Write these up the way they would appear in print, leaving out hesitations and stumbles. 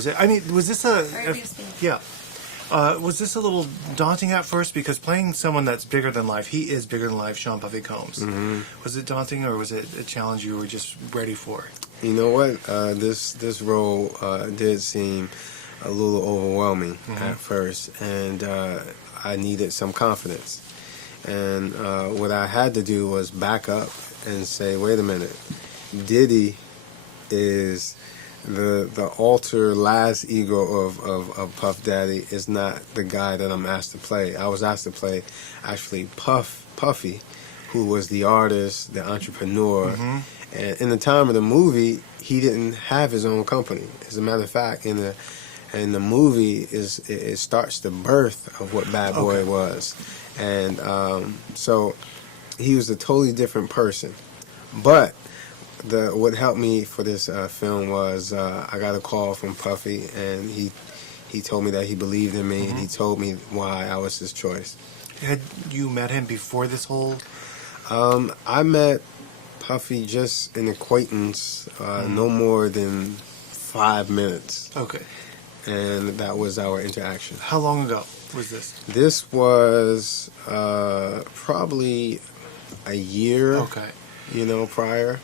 Was it? I mean, was this a Very big stage. yeah? Was this a little daunting at first? Because playing someone that's bigger than life, he is bigger than life, Sean Puffy Combs. Mm-hmm. Was it daunting, or was it a challenge you were just ready for? You know what? This role did seem a little overwhelming at first, and I needed some confidence. And what I had to do was back up and say, wait a minute, Diddy is the alter last ego of Puff Daddy is not the guy that I'm asked to play. I was asked to play actually Puffy, who was the artist, the entrepreneur. And in the time of the movie, he didn't have his own company. As a matter of fact, in the movie it starts the birth of what Bad Boy was. And so he was a totally different person. But what helped me for this film was I got a call from Puffy, and he told me that he believed in me, and he told me why I was his choice. Had you met him before this whole? I met Puffy just an acquaintance, no more than 5 minutes. Okay. And that was our interaction. How long ago was this? This was probably a year. Okay. Prior.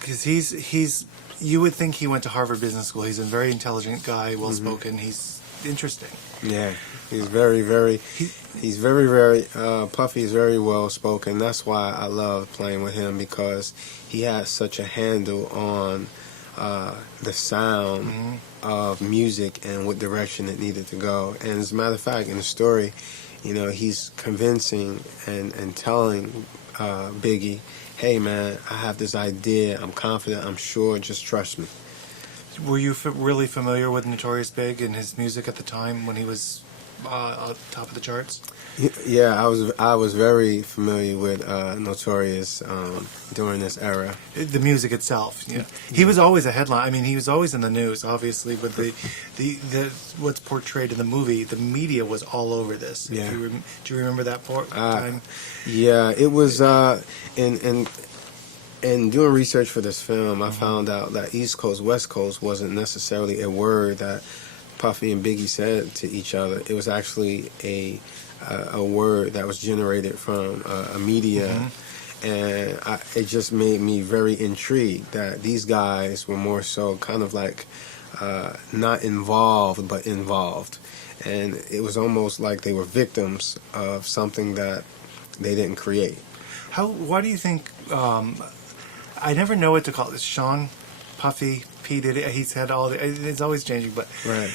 Because he's you would think he went to Harvard Business School. He's a very intelligent guy, well spoken. He's interesting. Yeah, he's very Puffy is very well spoken. That's why I love playing with him, because he has such a handle on the sound of music and what direction it needed to go. And as a matter of fact, in the story, he's convincing and telling Biggie, hey man, I have this idea, I'm confident, I'm sure, just trust me. Were you really familiar with Notorious Big and his music at the time when he was top of the charts? Yeah, I was very familiar with Notorious during this era. The music itself, yeah. He was always a headline. I mean, he was always in the news, obviously, but the what's portrayed in the movie, the media was all over this. Yeah. Do you remember that time? Yeah, it was in doing research for this film, I found out that East Coast, West Coast wasn't necessarily a word that Puffy and Biggie said to each other. It was actually a word that was generated from a media, and it just made me very intrigued that these guys were more so kind of like not involved, but involved. And it was almost like they were victims of something that they didn't create. Why do you think, I never know what to call it, Sean, Puffy, P. Diddy, he's had it's always changing, but Right.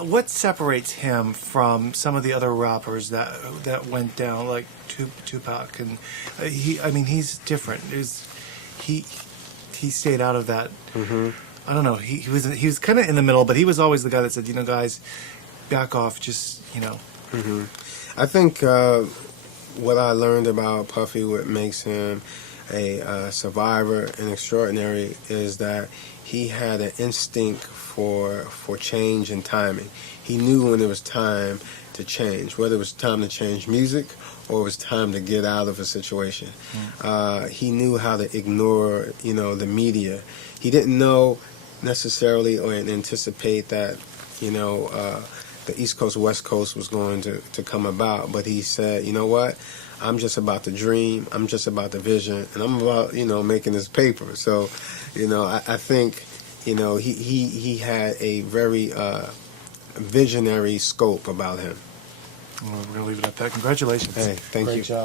What separates him from some of the other rappers that went down, like Tupac, and he's different. He stayed out of that. I don't know. He was kind of in the middle, but he was always the guy that said, guys, back off, just. I think what I learned about Puffy, what makes him a survivor and extraordinary, is that he had an instinct for change and timing. He knew when it was time to change, whether it was time to change music or it was time to get out of a situation. He knew how to ignore, the media. He didn't know necessarily or anticipate that, the East Coast, West Coast was going to come about, but he said, you know what? I'm just about the dream. I'm just about the vision, and I'm about making this paper. So, I think he had a very visionary scope about him. We're gonna leave it at that. Congratulations. Hey, thank you. Great job.